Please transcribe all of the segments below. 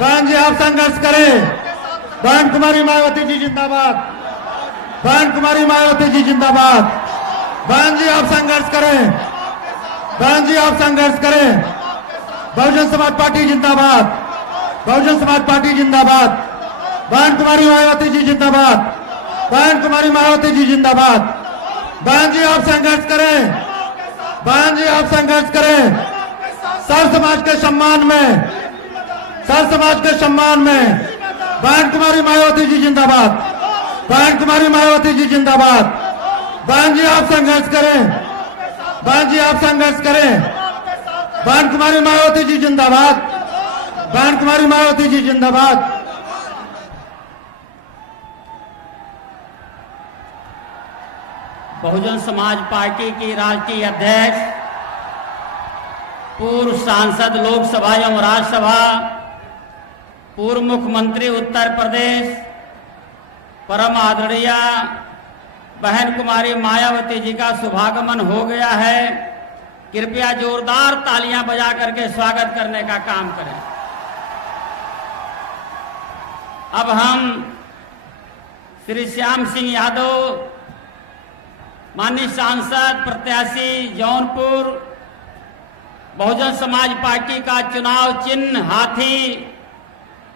बहन जी आप संघर्ष करें। बहन कुमारी मायावती जी जिंदाबाद। बहन कुमारी मायावती जी जिंदाबाद। बहन जी आप संघर्ष करें। बहन जी आप संघर्ष करें। बहुजन समाज पार्टी जिंदाबाद। बहुजन समाज पार्टी जिंदाबाद। बहन कुमारी मायावती जी जिंदाबाद। बहन कुमारी मायावती जी जिंदाबाद। बहन जी आप संघर्ष करें। बहन जी आप संघर्ष करें। सर समाज के सम्मान में, सर समाज के सम्मान में बहन कुमारी मायावती जी जिंदाबाद। बहन कुमारी मायावती जी जिंदाबाद। बहन जी आप संघर्ष करें। बहन जी आप संघर्ष करें। बहन कुमारी मायावती जी जिंदाबाद। बहन कुमारी मायावती जी जिंदाबाद। बहुजन समाज पार्टी की राष्ट्रीय अध्यक्ष, पूर्व सांसद लोकसभा एवं राज्यसभा, पूर्व मुख्यमंत्री उत्तर प्रदेश, परम आदरणीय बहन कुमारी मायावती जी का शुभागमन हो गया है। कृपया जोरदार तालियां बजा करके स्वागत करने का काम करें। अब हम श्री श्याम सिंह यादव, माननीय सांसद प्रत्याशी जौनपुर, बहुजन समाज पार्टी का चुनाव चिन्ह हाथी,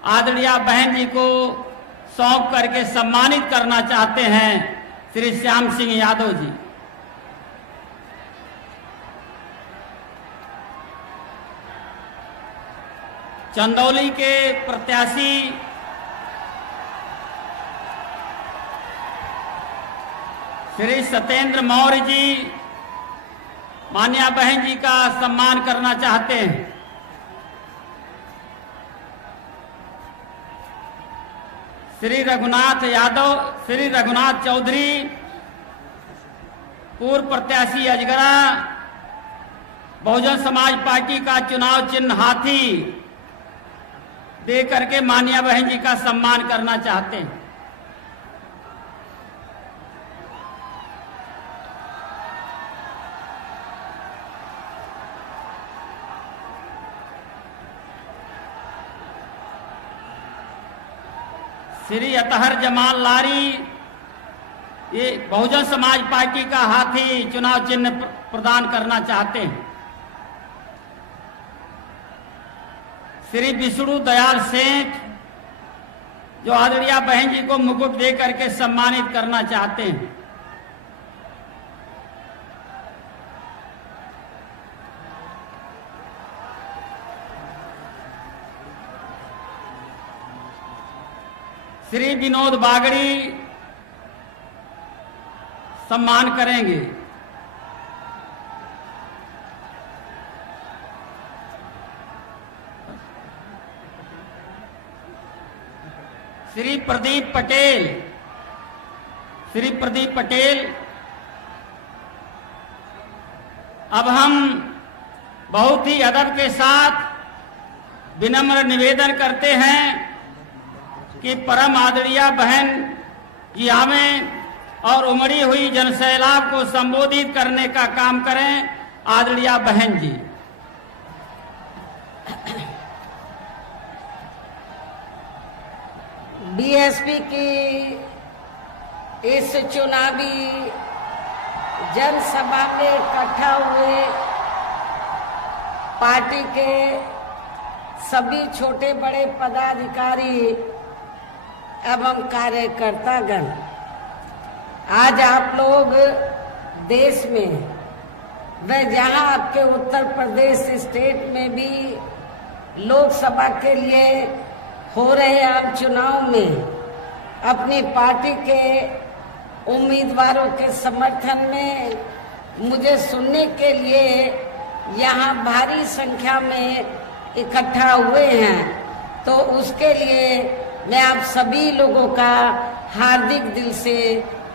आदरणीय बहन जी को सौंप करके सम्मानित करना चाहते हैं। श्री श्याम सिंह यादव जी। चंदौली के प्रत्याशी श्री सत्येंद्र मौर्य जी मान्या बहन जी का सम्मान करना चाहते हैं। श्री रघुनाथ यादव, श्री रघुनाथ चौधरी, पूर्व प्रत्याशी अजगरा, बहुजन समाज पार्टी का चुनाव चिन्ह हाथी दे करके मान्या बहन जी का सम्मान करना चाहते हैं। श्री अतहर जमाल लारी, ये बहुजन समाज पार्टी का हाथी चुनाव चिन्ह प्रदान करना चाहते हैं। श्री विष्णु दयाल सेठ, जो आदरणीय बहन जी को मुकुट दे करके सम्मानित करना चाहते हैं। श्री विनोद बागड़ी सम्मान करेंगे। श्री प्रदीप पटेल, श्री प्रदीप पटेल। अब हम बहुत ही अदब के साथ विनम्र निवेदन करते हैं कि परम आदरणीय बहन जी हमें और उमड़ी हुई जनसैलाब को संबोधित करने का काम करें। आदरणीय बहन जी। बीएसपी की इस चुनावी जनसभा में इकट्ठा हुए पार्टी के सभी छोटे बड़े पदाधिकारी एवं कार्यकर्तागण, आज आप लोग देश में व जहां आपके उत्तर प्रदेश स्टेट में भी लोकसभा के लिए हो रहे आम चुनाव में अपनी पार्टी के उम्मीदवारों के समर्थन में मुझे सुनने के लिए यहाँ भारी संख्या में इकट्ठा हुए हैं, तो उसके लिए मैं आप सभी लोगों का हार्दिक दिल से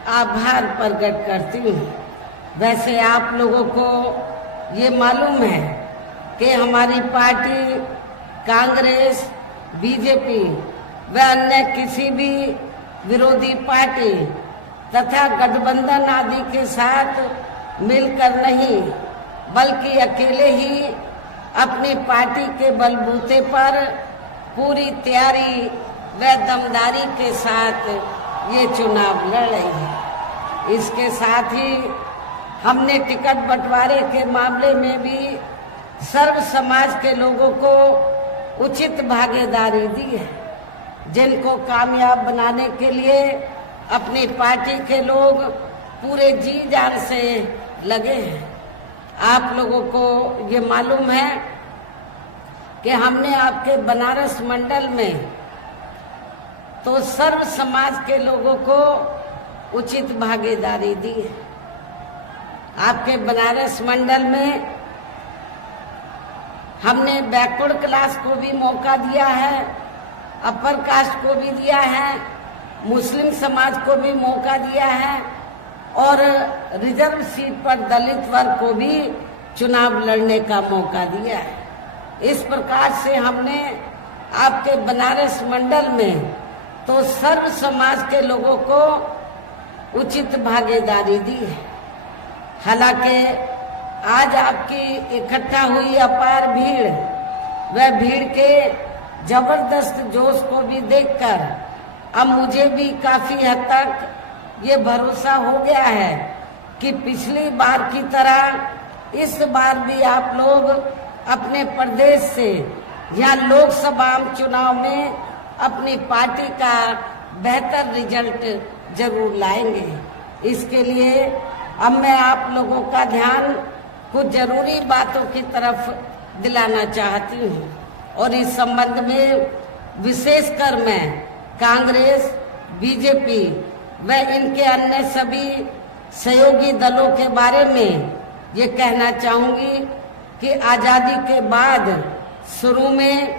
आभार प्रकट करती हूँ। वैसे आप लोगों को ये मालूम है कि हमारी पार्टी कांग्रेस, बीजेपी व अन्य किसी भी विरोधी पार्टी तथा गठबंधन आदि के साथ मिलकर नहीं, बल्कि अकेले ही अपनी पार्टी के बलबूते पर पूरी तैयारी व दमदारी के साथ ये चुनाव लड़ रही है। इसके साथ ही हमने टिकट बंटवारे के मामले में भी सर्व समाज के लोगों को उचित भागीदारी दी है। जिनको कामयाब बनाने के लिए अपनी पार्टी के लोग पूरे जी जान से लगे हैं। आप लोगों को ये मालूम है कि हमने आपके बनारस मंडल में तो सर्व समाज के लोगों को उचित भागीदारी दी है। आपके बनारस मंडल में हमने बैकवर्ड क्लास को भी मौका दिया है, अपर कास्ट को भी दिया है, मुस्लिम समाज को भी मौका दिया है और रिजर्व सीट पर दलित वर्ग को भी चुनाव लड़ने का मौका दिया है। इस प्रकार से हमने आपके बनारस मंडल में तो सर्व समाज के लोगों को उचित भागीदारी दी है। हालांकि आज आपकी इकट्ठा हुई अपार भीड़, वह भीड़ के जबरदस्त जोश को भी देखकर अब मुझे भी काफी हद तक ये भरोसा हो गया है कि पिछली बार की तरह इस बार भी आप लोग अपने प्रदेश से या लोकसभा चुनाव में अपनी पार्टी का बेहतर रिजल्ट जरूर लाएंगे। इसके लिए अब मैं आप लोगों का ध्यान कुछ जरूरी बातों की तरफ दिलाना चाहती हूँ और इस संबंध में विशेषकर मैं कांग्रेस, बीजेपी व इनके अन्य सभी सहयोगी दलों के बारे में ये कहना चाहूंगी कि आजादी के बाद शुरू में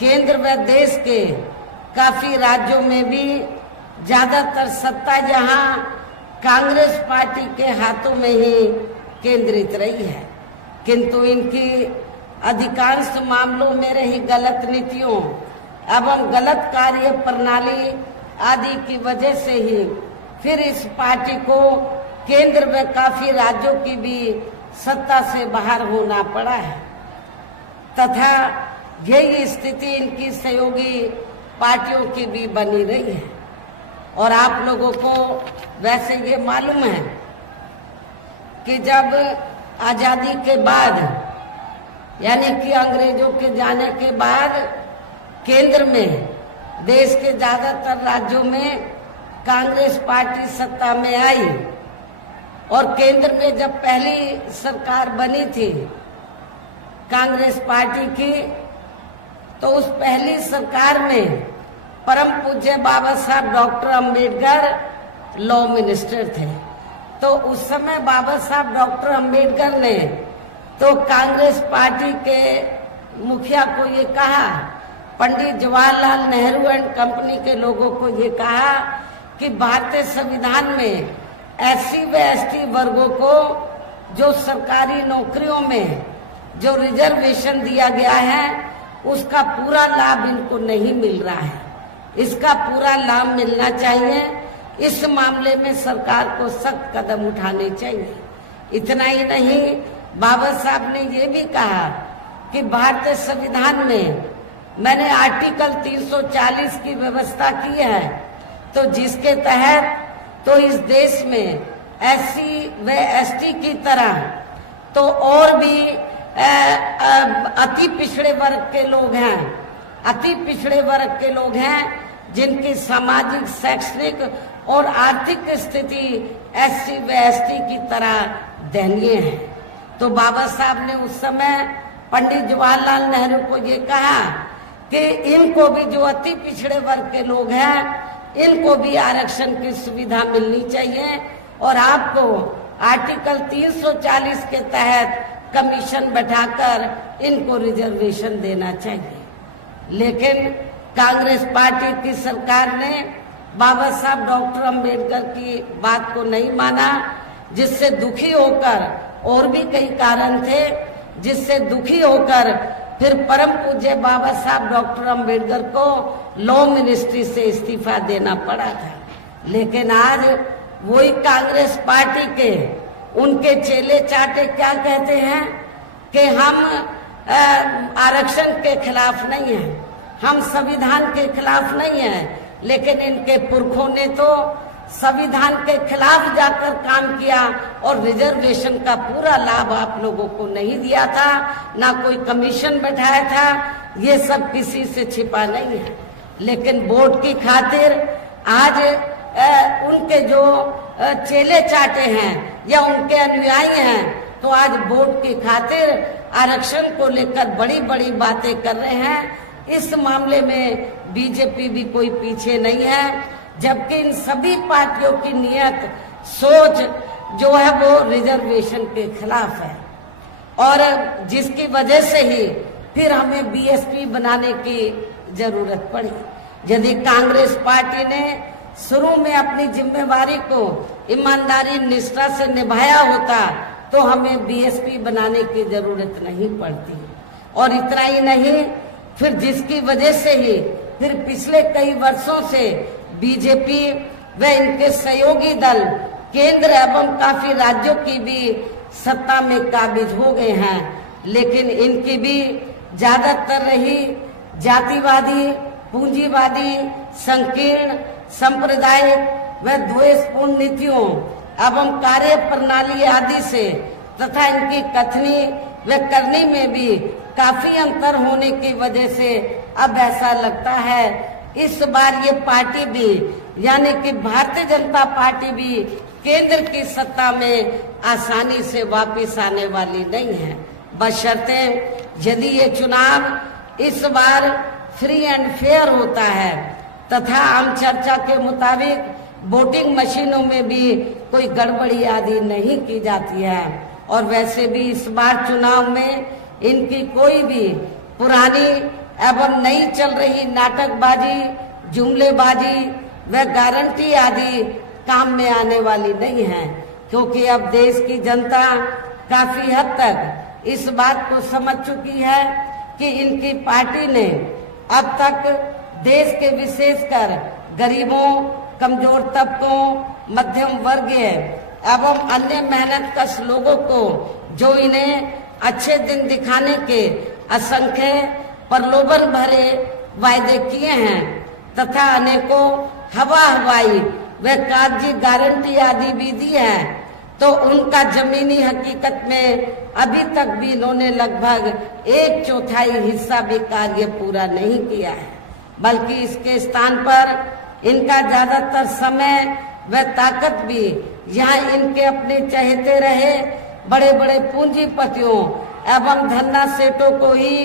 केंद्र व देश के काफी राज्यों में भी ज्यादातर सत्ता जहां कांग्रेस पार्टी के हाथों में ही केंद्रित रही है, किंतु इनकी अधिकांश मामलों में रही गलत नीतियों एवं गलत कार्य प्रणाली आदि की वजह से ही फिर इस पार्टी को केंद्र में काफी राज्यों की भी सत्ता से बाहर होना पड़ा है तथा यही स्थिति इनकी सहयोगी पार्टियों की भी बनी रही है। और आप लोगों को वैसे ये मालूम है कि जब आजादी के बाद यानी कि अंग्रेजों के जाने के बाद केंद्र में देश के ज्यादातर राज्यों में कांग्रेस पार्टी सत्ता में आई और केंद्र में जब पहली सरकार बनी थी कांग्रेस पार्टी की तो उस पहली सरकार में परम पूज्य बाबा साहब डॉक्टर अंबेडकर लॉ मिनिस्टर थे। तो उस समय बाबा साहब डॉक्टर अंबेडकर ने तो कांग्रेस पार्टी के मुखिया को ये कहा, पंडित जवाहरलाल नेहरू एंड कंपनी के लोगों को ये कहा कि भारतीय संविधान में एससी व एसटी वर्गों को जो सरकारी नौकरियों में जो रिजर्वेशन दिया गया है उसका पूरा लाभ इनको नहीं मिल रहा है, इसका पूरा लाभ मिलना चाहिए। इस मामले में सरकार को सख्त कदम उठाने चाहिए। इतना ही नहीं, बाबा साहब ने ये भी कहा कि भारतीय संविधान में मैंने आर्टिकल 340 की व्यवस्था की है तो जिसके तहत तो इस देश में एससी व एसटी की तरह तो और भी अति पिछड़े वर्ग के लोग हैं, अति पिछड़े वर्ग के लोग हैं जिनकी सामाजिक, शैक्षणिक और आर्थिक स्थिति एससी व एसटी की तरह दयनीय है। तो बाबा साहब ने उस समय पंडित जवाहरलाल नेहरू को ये कहा कि इनको भी जो अति पिछड़े वर्ग के लोग हैं इनको भी आरक्षण की सुविधा मिलनी चाहिए और आपको आर्टिकल 340 के तहत कमीशन बैठाकर इनको रिजर्वेशन देना चाहिए। लेकिन कांग्रेस पार्टी की सरकार ने बाबा साहब डॉक्टर अंबेडकर की बात को नहीं माना, जिससे दुखी होकर और भी कई कारण थे जिससे दुखी होकर फिर परम पूज्य बाबा साहब डॉक्टर अंबेडकर को लॉ मिनिस्ट्री से इस्तीफा देना पड़ा था। लेकिन आज वही कांग्रेस पार्टी के उनके चेले चाटे क्या कहते हैं कि हम आरक्षण के खिलाफ नहीं हैं, हम संविधान के खिलाफ नहीं है, लेकिन इनके पुरखों ने तो संविधान के खिलाफ जाकर काम किया और रिजर्वेशन का पूरा लाभ आप लोगों को नहीं दिया था, ना कोई कमीशन बैठाया था। ये सब किसी से छिपा नहीं है। लेकिन वोट की खातिर आज उनके जो चेले चाटे हैं या उनके अनुयायी हैं, तो आज वोट की खातिर आरक्षण को लेकर बड़ी बड़ी बातें कर रहे हैं। इस मामले में बीजेपी भी कोई पीछे नहीं है, जबकि इन सभी पार्टियों की नियत सोच जो है वो रिजर्वेशन के खिलाफ है, और जिसकी वजह से ही फिर हमें बीएसपी बनाने की जरूरत पड़ी। यदि कांग्रेस पार्टी ने शुरू में अपनी जिम्मेवारी को ईमानदारी निष्ठा से निभाया होता तो हमें बीएसपी बनाने की जरूरत नहीं पड़ती। और इतना ही नहीं, फिर जिसकी वजह से ही फिर पिछले कई वर्षों से बीजेपी व इनके सहयोगी दल केंद्र एवं काफी राज्यों की भी सत्ता में काबिज हो गए हैं, लेकिन इनकी भी ज्यादातर रही जातिवादी, पूंजीवादी, संकीर्ण, सांप्रदायिक व द्वेषपूर्ण नीतियों एवं कार्य प्रणाली आदि से तथा इनकी कथनी व करनी में भी काफी अंतर होने की वजह से अब ऐसा लगता है इस बार ये पार्टी भी यानी कि भारतीय जनता पार्टी भी केंद्र की सत्ता में आसानी से वापस आने वाली नहीं है, बशर्ते यदि ये चुनाव इस बार फ्री एंड फेयर होता है तथा आम चर्चा के मुताबिक वोटिंग मशीनों में भी कोई गड़बड़ी आदि नहीं की जाती है। और वैसे भी इस बार चुनाव में इनकी कोई भी पुरानी एवं नई चल रही नाटकबाजी, जुमलेबाजी व गारंटी आदि काम में आने वाली नहीं है, क्योंकि अब देश की जनता काफी हद तक इस बात को समझ चुकी है कि इनकी पार्टी ने अब तक देश के विशेषकर गरीबों, कमजोर तबकों, मध्यम वर्गीय एवं अन्य मेहनतकश लोगों को जो इन्हें अच्छे दिन दिखाने के असंख्य प्रलोभन भरे वायदे किए हैं तथा अनेकों हवाई व कागजी गारंटी आदि भी दी है, तो उनका जमीनी हकीकत में अभी तक भी इन्होंने लगभग 1/4 हिस्सा भी कार्य पूरा नहीं किया है, बल्कि इसके स्थान पर इनका ज्यादातर समय व ताकत भी यहाँ इनके अपने चहेते रहे बड़े बड़े पूंजीपतियों एवं धन्ना सेठों को ही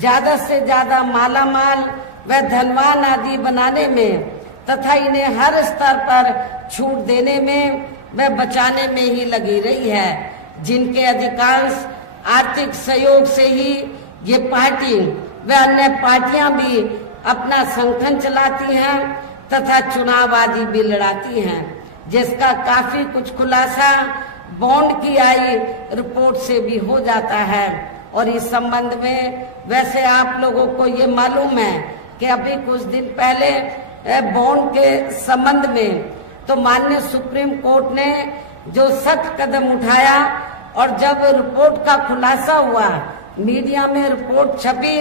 ज्यादा से ज्यादा मालामाल व धनवान आदि बनाने में तथा इन्हें हर स्तर पर छूट देने में व बचाने में ही लगी रही है, जिनके अधिकांश आर्थिक सहयोग से ही ये पार्टी व अन्य पार्टियां भी अपना संगठन चलाती हैं तथा चुनाव आदि भी लड़ाती हैं, जिसका काफी कुछ खुलासा बॉन्ड की आई रिपोर्ट से भी हो जाता है। और इस संबंध में वैसे आप लोगों को ये मालूम है कि अभी कुछ दिन पहले बॉन्ड के संबंध में तो माननीय सुप्रीम कोर्ट ने जो सख्त कदम उठाया और जब रिपोर्ट का खुलासा हुआ, मीडिया में रिपोर्ट छपी,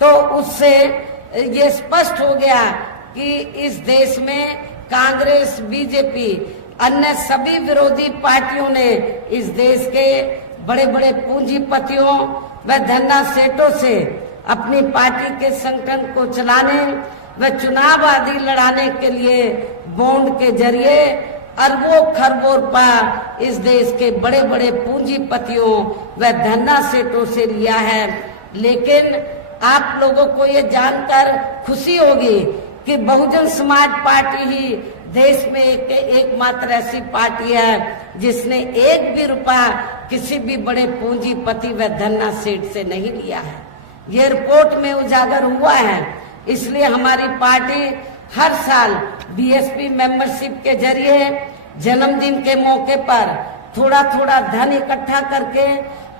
तो उससे ये स्पष्ट हो गया कि इस देश में कांग्रेस, बीजेपी, अन्य सभी विरोधी पार्टियों ने इस देश के बड़े बड़े पूंजीपतियों व धन्ना सेठों से अपनी पार्टी के संगठन को चलाने व चुनाव आदि लड़ाने के लिए बॉन्ड के जरिए अरबों खरबों रुपया इस देश के बड़े बड़े पूंजीपतियों व धन्ना सेठों से लिया है। लेकिन आप लोगों को ये जानकर खुशी होगी कि बहुजन समाज पार्टी ही देश में एकमात्र ऐसी पार्टी है जिसने एक भी रुपया किसी भी बड़े पूंजीपति व धन्ना सेठ से नहीं लिया है। ये रिपोर्ट में उजागर हुआ है, इसलिए हमारी पार्टी हर साल बीएसपी मेंबरशिप के जरिए जन्मदिन के मौके पर थोड़ा थोड़ा धन इकट्ठा करके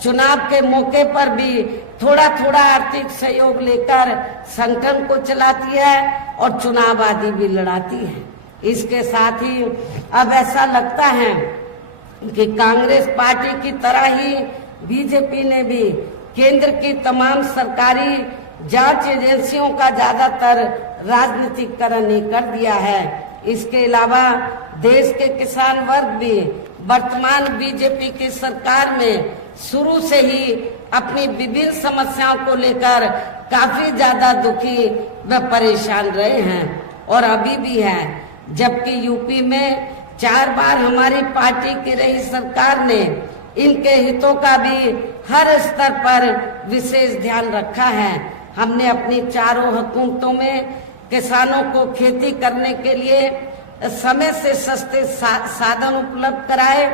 चुनाव के मौके पर भी थोड़ा थोड़ा आर्थिक सहयोग लेकर संगठन को चलाती है और चुनाव आदि भी लड़ाती है। इसके साथ ही अब ऐसा लगता है कि कांग्रेस पार्टी की तरह ही बीजेपी ने भी केंद्र की तमाम सरकारी जांच एजेंसियों का ज्यादातर राजनीतिकरण ही कर दिया है। इसके अलावा देश के किसान वर्ग भी वर्तमान बीजेपी की सरकार में शुरू से ही अपनी विभिन्न समस्याओं को लेकर काफी ज्यादा दुखी व परेशान रहे हैं और अभी भी है। जबकि यूपी में 4 बार हमारी पार्टी की रही सरकार ने इनके हितों का भी हर स्तर पर विशेष ध्यान रखा है। हमने अपनी चारों हुकूमतों में किसानों को खेती करने के लिए समय से सस्ते साधन उपलब्ध कराए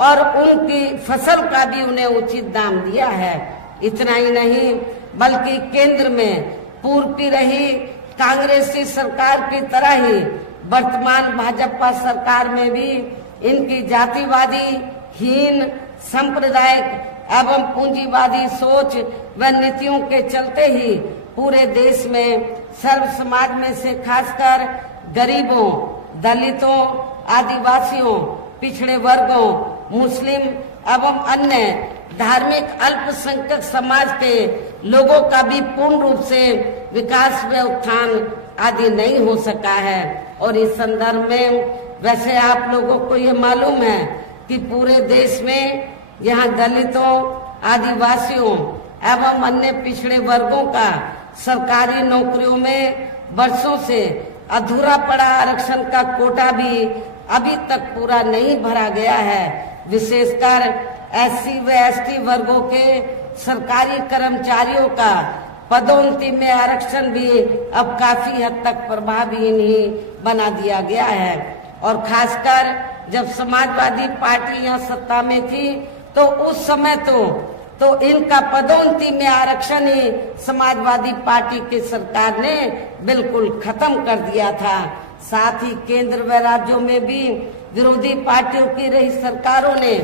और उनकी फसल का भी उन्हें उचित दाम दिया है। इतना ही नहीं बल्कि केंद्र में पूर्व की रही कांग्रेसी सरकार की तरह ही वर्तमान भाजपा सरकार में भी इनकी जातिवादी हीन सांप्रदायिक एवं पूंजीवादी सोच व नीतियों के चलते ही पूरे देश में सर्व समाज में से खासकर गरीबों, दलितों, आदिवासियों, पिछड़े वर्गों, मुस्लिम एवं अन्य धार्मिक अल्पसंख्यक समाज के लोगों का भी पूर्ण रूप से विकास व उत्थान आदि नहीं हो सका है। और इस संदर्भ में वैसे आप लोगों को ये मालूम है कि पूरे देश में यहाँ दलितों, आदिवासियों एवं अन्य पिछड़े वर्गों का सरकारी नौकरियों में वर्षों से अधूरा पड़ा आरक्षण का कोटा भी अभी तक पूरा नहीं भरा गया है। विशेषकर SC व ST वर्गों के सरकारी कर्मचारियों का पदोन्नति में आरक्षण भी अब काफी हद तक प्रभावहीन ही बना दिया गया है। और खासकर जब समाजवादी पार्टी यहाँ सत्ता में थी तो उस समय तो इनका पदोन्नति में आरक्षण ही समाजवादी पार्टी की सरकार ने बिल्कुल खत्म कर दिया था। साथ ही केंद्र व राज्यों में भी विरोधी पार्टियों की रही सरकारों ने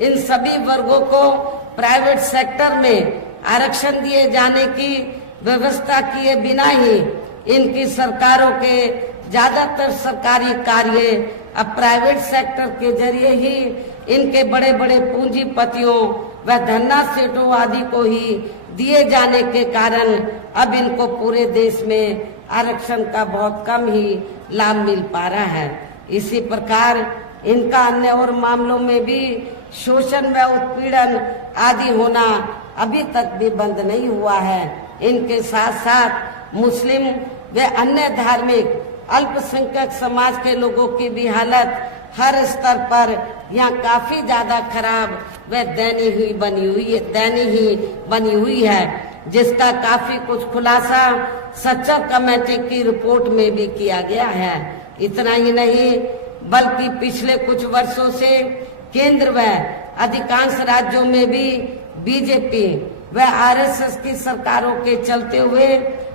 इन सभी वर्गों को प्राइवेट सेक्टर में आरक्षण दिए जाने की व्यवस्था किए बिना ही इनकी सरकारों के ज्यादातर सरकारी कार्य अब प्राइवेट सेक्टर के जरिए ही इनके बड़े बड़े पूंजीपतियों व धन्ना सेठों आदि को ही दिए जाने के कारण अब इनको पूरे देश में आरक्षण का बहुत कम ही लाभ मिल पा रहा है। इसी प्रकार इनका अन्य और मामलों में भी शोषण व उत्पीड़न आदि होना अभी तक भी बंद नहीं हुआ है। इनके साथ साथ मुस्लिम व अन्य धार्मिक अल्पसंख्यक समाज के लोगों की भी हालत हर स्तर पर यहाँ काफी ज्यादा खराब व दयनीय बनी हुई है, जिसका काफी कुछ खुलासा सच्चर कमेटी की रिपोर्ट में भी किया गया है। इतना ही नहीं बल्कि पिछले कुछ वर्षों से केंद्र व अधिकांश राज्यों में भी बीजेपी व RSS की सरकारों के चलते हुए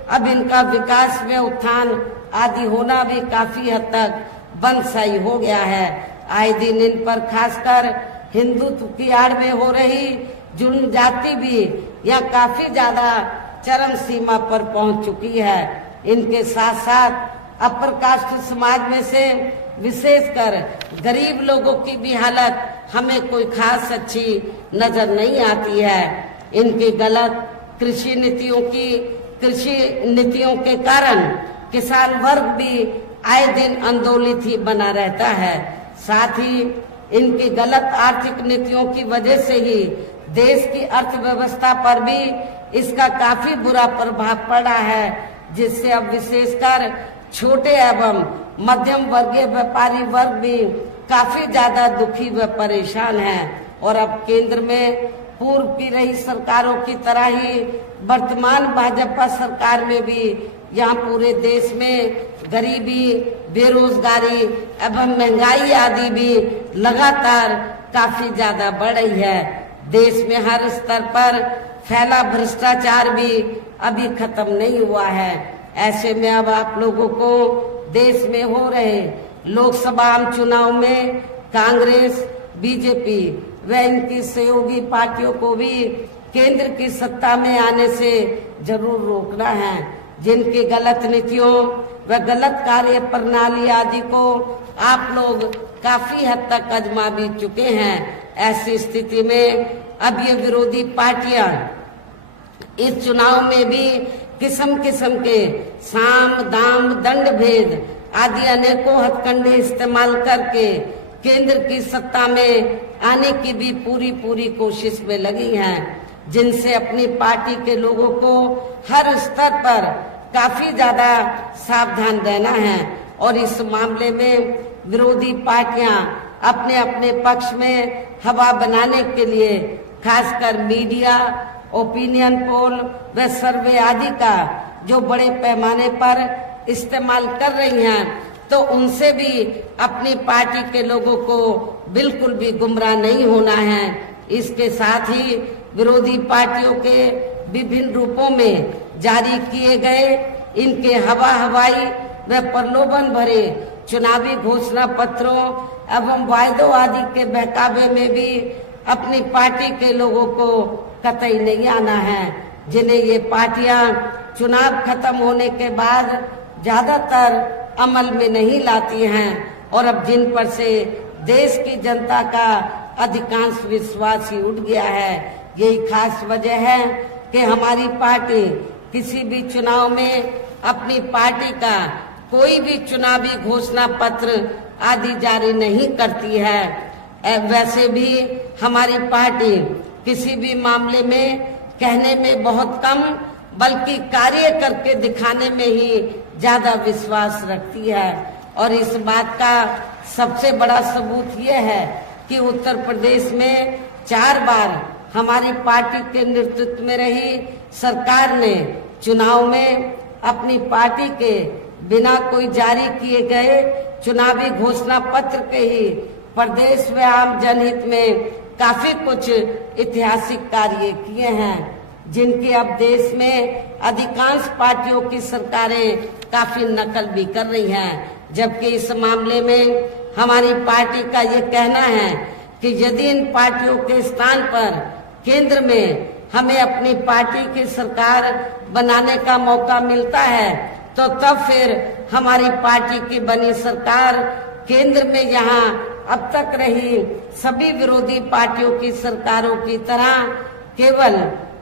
अब इनका विकास व उत्थान आदि होना भी काफी हद तक बंदशाही हो गया है। आए दिन इन पर खासकर हिंदुत्व की आड़ में हो रही जुल्म जाति भी यह काफी ज्यादा चरम सीमा पर पहुंच चुकी है। इनके साथ साथ अपर कास्ट समाज में से विशेषकर गरीब लोगों की भी हालत हमें कोई खास अच्छी नजर नहीं आती है। इनकी गलत कृषि नीतियों के कारण किसान वर्ग भी आए दिन आंदोलित ही बना रहता है। साथ ही इनकी गलत आर्थिक नीतियों की वजह से ही देश की अर्थव्यवस्था पर भी इसका काफी बुरा प्रभाव पड़ा है, जिससे अब विशेषकर छोटे एवं मध्यम वर्गीय व्यापारी वर्ग भी काफी ज्यादा दुखी व परेशान है। और अब केंद्र में पूर्व की रही सरकारों की तरह ही वर्तमान भाजपा सरकार में भी यहाँ पूरे देश में गरीबी, बेरोजगारी एवं महंगाई आदि भी लगातार काफी ज्यादा बढ़ रही है। देश में हर स्तर पर फैला भ्रष्टाचार भी अभी खत्म नहीं हुआ है। ऐसे में अब आप लोगों को देश में हो रहे लोकसभा आम चुनाव में कांग्रेस, बीजेपी व इनकी सहयोगी पार्टियों को भी केंद्र की सत्ता में आने से जरूर रोकना है। जिनकी गलत नीतियों व गलत कार्य प्रणाली आदि को आप लोग काफी हद तक आजमा भी चुके हैं। ऐसी स्थिति में अब ये विरोधी पार्टियां इस चुनाव में भी किस्म किस्म के साम दाम दंड भेद आदि अनेकों हथकंडे इस्तेमाल करके केंद्र की सत्ता में आने की भी पूरी कोशिश में लगी हैं, जिनसे अपनी पार्टी के लोगों को हर स्तर पर काफी ज्यादा सावधान रहना है। और इस मामले में विरोधी पार्टियां अपने अपने पक्ष में हवा बनाने के लिए खासकर मीडिया, ओपिनियन पोल व सर्वे आदि का जो बड़े पैमाने पर इस्तेमाल कर रही हैं, तो उनसे भी अपनी पार्टी के लोगों को बिल्कुल भी गुमराह नहीं होना है। इसके साथ ही विरोधी पार्टियों के विभिन्न रूपों में जारी किए गए इनके हवाई व प्रलोभन भरे चुनावी घोषणा पत्रों एवं वायदों आदि के बहकावे में भी अपनी पार्टी के लोगों को कतई नहीं आना है, जिन्हें ये पार्टियां चुनाव खत्म होने के बाद ज्यादातर अमल में नहीं लाती हैं और अब जिन पर से देश की जनता का अधिकांश विश्वास ही उठ गया है। यही खास वजह है कि हमारी पार्टी किसी भी चुनाव में अपनी पार्टी का कोई भी चुनावी घोषणा पत्र आदि जारी नहीं करती है। वैसे भी हमारी पार्टी किसी भी मामले में कहने में बहुत कम बल्कि कार्य करके दिखाने में ही ज्यादा विश्वास रखती है। और इस बात का सबसे बड़ा सबूत ये है कि उत्तर प्रदेश में 4 बार हमारी पार्टी के नेतृत्व में रही सरकार ने चुनाव में अपनी पार्टी के बिना कोई जारी किए गए चुनावी घोषणा पत्र के ही प्रदेश व आम जनहित में काफी कुछ ऐतिहासिक कार्य किए हैं, जिनकी अब देश में अधिकांश पार्टियों की सरकारें काफी नकल भी कर रही हैं। जबकि इस मामले में हमारी पार्टी का ये कहना है कि यदि इन पार्टियों के स्थान पर केंद्र में हमें अपनी पार्टी की सरकार बनाने का मौका मिलता है, तो तब फिर हमारी पार्टी की बनी सरकार केंद्र में यहाँ अब तक रही सभी विरोधी पार्टियों की सरकारों की तरह केवल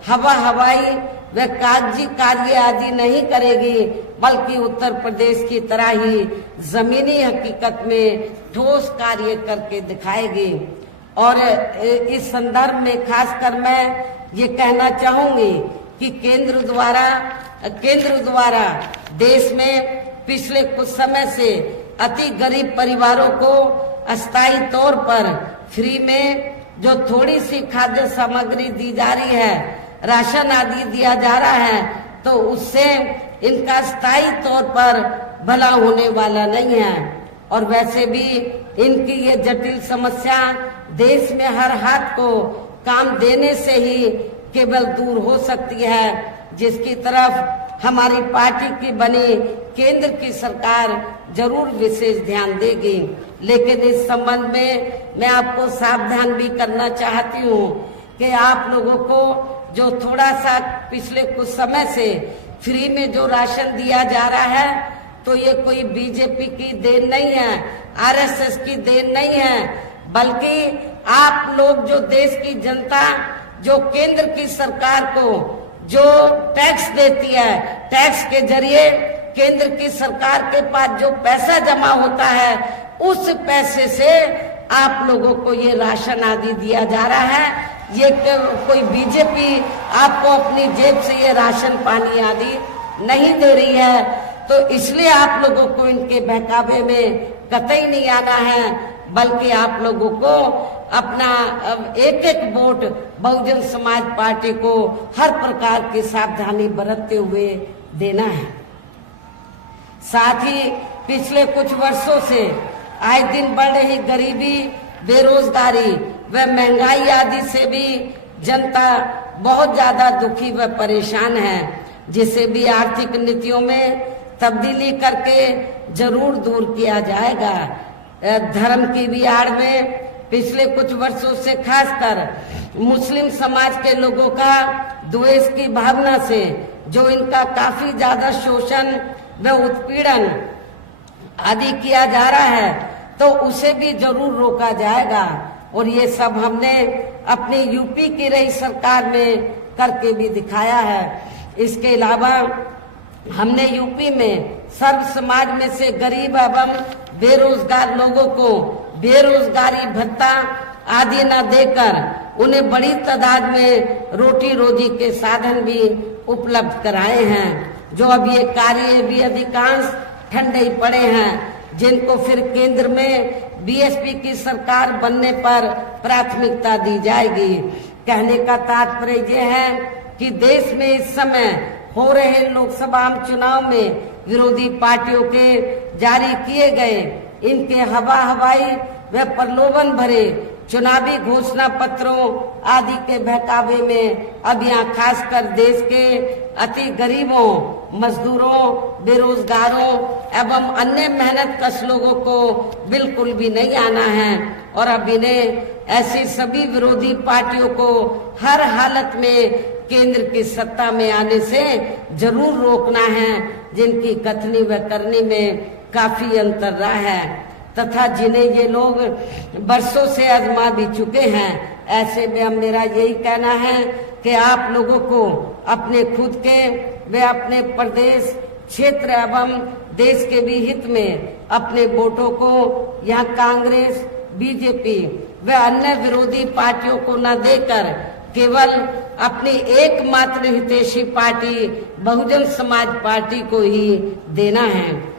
हवाई व कागजी कार्य आदि नहीं करेगी, बल्कि उत्तर प्रदेश की तरह ही जमीनी हकीकत में ठोस कार्य करके दिखाएगी। और इस संदर्भ में खासकर मैं ये कहना चाहूंगी कि केंद्र द्वारा देश में पिछले कुछ समय से अति गरीब परिवारों को अस्थायी तौर पर फ्री में जो थोड़ी सी खाद्य सामग्री दी जा रही है, राशन आदि दिया जा रहा है, तो उससे इनका स्थायी तौर पर भला होने वाला नहीं है। और वैसे भी इनकी ये जटिल समस्या देश में हर हाथ को काम देने से ही केवल दूर हो सकती है, जिसकी तरफ हमारी पार्टी की बनी केंद्र की सरकार जरूर विशेष ध्यान देगी। लेकिन इस संबंध में मैं आपको सावधान भी करना चाहती हूँ कि आप लोगों को जो थोड़ा सा पिछले कुछ समय से फ्री में जो राशन दिया जा रहा है, तो ये कोई बीजेपी की देन नहीं है, आरएसएस की देन नहीं है, बल्कि आप लोग जो देश की जनता जो केंद्र की सरकार को जो टैक्स देती है, टैक्स के जरिए केंद्र की सरकार के पास जो पैसा जमा होता है, उस पैसे से आप लोगों को ये राशन आदि दिया जा रहा है। ये कोई बीजेपी आपको अपनी जेब से ये राशन पानी आदि नहीं दे रही है, तो इसलिए आप लोगों को इनके बहकावे में कतई नहीं आना है, बल्कि आप लोगों को अपना एक एक वोट बहुजन समाज पार्टी को हर प्रकार की सावधानी बरतते हुए देना है। साथ ही पिछले कुछ वर्षों से आए दिन बढ़ रही गरीबी, बेरोजगारी व महंगाई आदि से भी जनता बहुत ज्यादा दुखी व परेशान है, जिसे भी आर्थिक नीतियों में तब्दीली करके जरूर दूर किया जाएगा। धर्म की भी आड़ में पिछले कुछ वर्षों से खासकर मुस्लिम समाज के लोगों का द्वेष की भावना से जो इनका काफी ज्यादा शोषण व उत्पीड़न आदि किया जा रहा है, तो उसे भी जरूर रोका जाएगा। और ये सब हमने अपनी यूपी की रही सरकार में करके भी दिखाया है। इसके अलावा हमने यूपी में सर्व समाज में से गरीब एवं बेरोजगार लोगों को बेरोजगारी भत्ता आदि न देकर उन्हें बड़ी तादाद में रोटी रोजी के साधन भी उपलब्ध कराए हैं। जो अब ये कार्य भी अधिकांश ठंडे ही पड़े हैं, जिनको फिर केंद्र में बीएसपी की सरकार बनने पर प्राथमिकता दी जाएगी। कहने का तात्पर्य यह है कि देश में इस समय हो रहे लोकसभा चुनाव में विरोधी पार्टियों के जारी किए गए इनके हवाई व प्रलोभन भरे चुनावी घोषणा पत्रों आदि के बहकावे में अब यहाँ खासकर देश के अति गरीबों, मजदूरों, बेरोजगारों एवं अन्य मेहनत कश लोगों को बिल्कुल भी नहीं आना है और अब इन्हें ऐसी सभी विरोधी पार्टियों को हर हालत में केंद्र की सत्ता में आने से जरूर रोकना है, जिनकी कथनी व करनी में काफी अंतर रहा है तथा जिन्हें ये लोग बरसों से आजमा भी चुके हैं। ऐसे में अब मेरा यही कहना है कि आप लोगों को अपने खुद के व अपने प्रदेश, क्षेत्र एवं देश के भी हित में अपने वोटों को यहाँ कांग्रेस, बीजेपी व अन्य विरोधी पार्टियों को न देकर केवल अपनी एकमात्र हितैषी पार्टी बहुजन समाज पार्टी को ही देना है।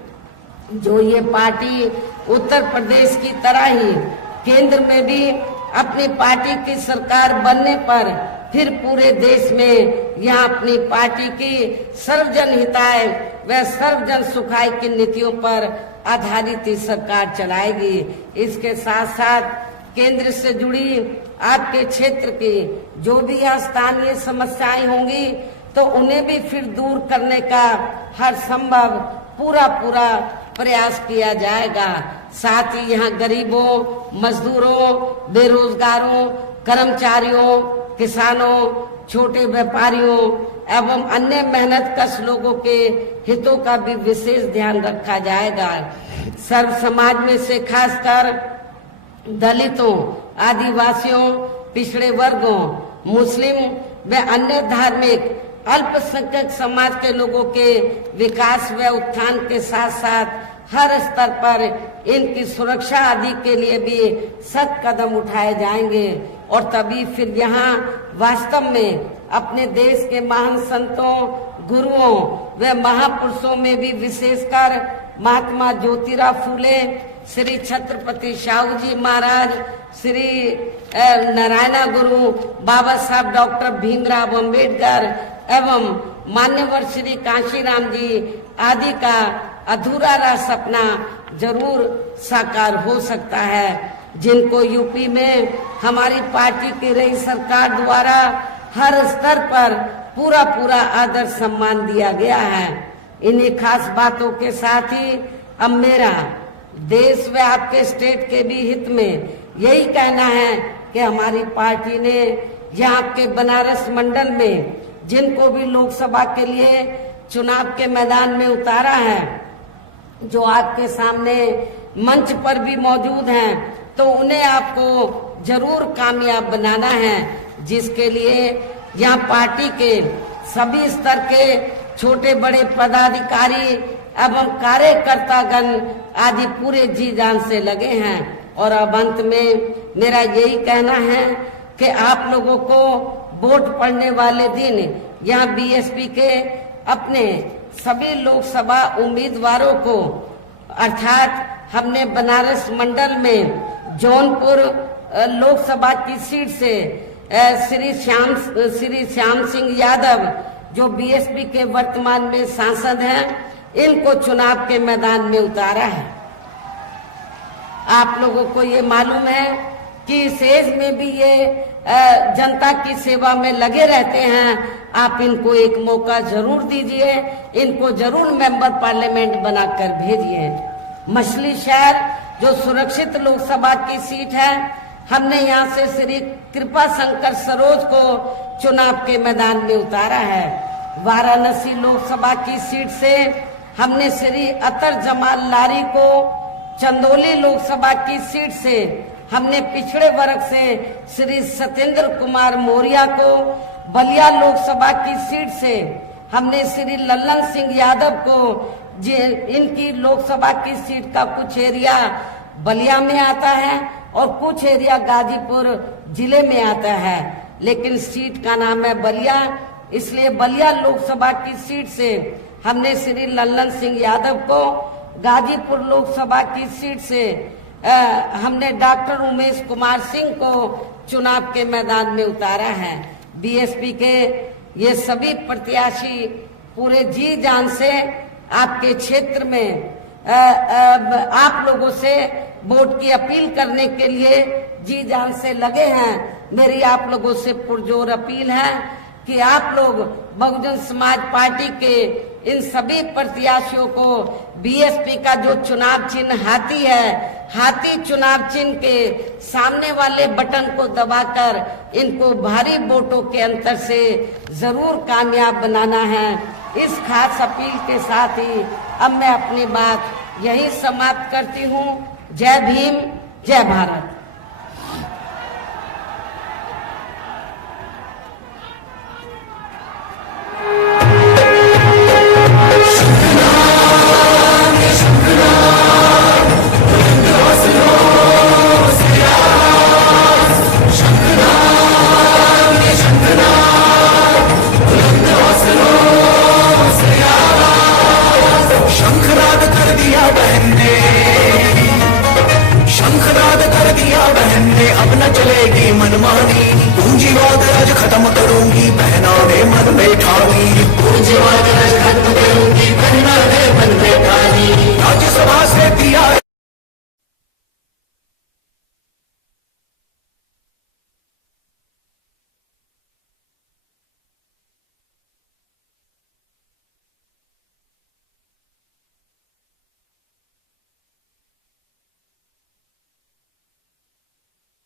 जो ये पार्टी उत्तर प्रदेश की तरह ही केंद्र में भी अपनी पार्टी की सरकार बनने पर फिर पूरे देश में यहाँ अपनी पार्टी की सर्वजन हिताय व सर्वजन सुखाय की नीतियों पर आधारित सरकार चलाएगी। इसके साथ साथ केंद्र से जुड़ी आपके क्षेत्र की जो भी यहाँ स्थानीय समस्याएं होंगी तो उन्हें भी फिर दूर करने का हर संभव पूरा प्रयास किया जाएगा। साथ ही यहाँ गरीबों, मजदूरों, बेरोजगारों, कर्मचारियों, किसानों, छोटे व्यापारियों एवं अन्य मेहनत कश लोगों के हितों का भी विशेष ध्यान रखा जाएगा। सर्व समाज में से खासकर दलितों, आदिवासियों, पिछड़े वर्गों, मुस्लिम व अन्य धार्मिक अल्पसंख्यक समाज के लोगों के विकास व उत्थान के साथ साथ हर स्तर पर इनकी सुरक्षा आदि के लिए भी सख्त कदम उठाए जाएंगे और तभी फिर यहाँ वास्तव में अपने देश के महान संतों, गुरुओं व महापुरुषों में भी विशेषकर महात्मा ज्योतिराव फूले, श्री छत्रपति शाहू जी महाराज, श्री नारायणा गुरु, बाबा साहब डॉक्टर भीमराव अंबेडकर एवं मान्यवर श्री कांशीराम जी आदि का अधूरा रहा सपना जरूर साकार हो सकता है, जिनको यूपी में हमारी पार्टी की रही सरकार द्वारा हर स्तर पर पूरा आदर सम्मान दिया गया है। इन्हीं खास बातों के साथ ही अब मेरा देश व आपके स्टेट के भी हित में यही कहना है कि हमारी पार्टी ने यहाँ के बनारस मंडल में जिनको भी लोकसभा के लिए चुनाव के मैदान में उतारा है, जो आपके सामने मंच पर भी मौजूद हैं, तो उन्हें आपको जरूर कामयाब बनाना है, जिसके लिए यहाँ पार्टी के सभी स्तर के छोटे बड़े पदाधिकारी एवं कार्यकर्तागण आदि पूरे जी जान से लगे हैं। और अब अंत में मेरा यही कहना है कि आप लोगों को वोट पड़ने वाले दिन यहाँ बीएसपी के अपने सभी लोकसभा उम्मीदवारों को अर्थात हमने बनारस मंडल में जौनपुर लोकसभा की सीट से श्री श्याम सिंह यादव जो बीएसपी के वर्तमान में सांसद हैं, इनको चुनाव के मैदान में उतारा है। आप लोगों को ये मालूम है कि इस एज में भी ये जनता की सेवा में लगे रहते हैं। आप इनको एक मौका जरूर दीजिए, इनको जरूर मेंबर पार्लियामेंट बनाकर भेजिए। मछली शहर जो सुरक्षित लोकसभा की सीट है, हमने यहाँ से श्री कृपा शंकर सरोज को चुनाव के मैदान में उतारा है। वाराणसी लोकसभा की सीट से हमने श्री अतर जमाल लारी को, चंदौली लोकसभा की सीट से हमने पिछड़े वर्ग से श्री सत्येंद्र कुमार मौर्य को, बलिया लोकसभा की सीट से हमने श्री लल्लन सिंह यादव को इनकी लोकसभा की सीट का कुछ एरिया बलिया में आता है और कुछ एरिया गाजीपुर जिले में आता है, लेकिन सीट का नाम है बलिया, इसलिए बलिया लोकसभा की सीट से हमने श्री लल्लन सिंह यादव को, गाजीपुर लोकसभा की सीट से हमने डॉक्टर उमेश कुमार सिंह को चुनाव के मैदान में उतारा है। बीएसपी के ये सभी प्रत्याशी पूरे जी जान से आपके क्षेत्र में आप लोगों से वोट की अपील करने के लिए जी जान से लगे हैं। मेरी आप लोगों से पुरजोर अपील है कि आप लोग बहुजन समाज पार्टी के इन सभी प्रत्याशियों को बीएसपी का जो चुनाव चिन्ह हाथी है, हाथी चुनाव चिन्ह के सामने वाले बटन को दबाकर इनको भारी वोटों के अंतर से जरूर कामयाब बनाना है। इस खास अपील के साथ ही अब मैं अपनी बात यही समाप्त करती हूँ। जय भीम, जय भारत। अब न चलेगी मनमानी, पूंजीवाद राज खत्म करूंगी, पहनावे मन में ठानी, पूंजीवाद राज खत्म करूंगी।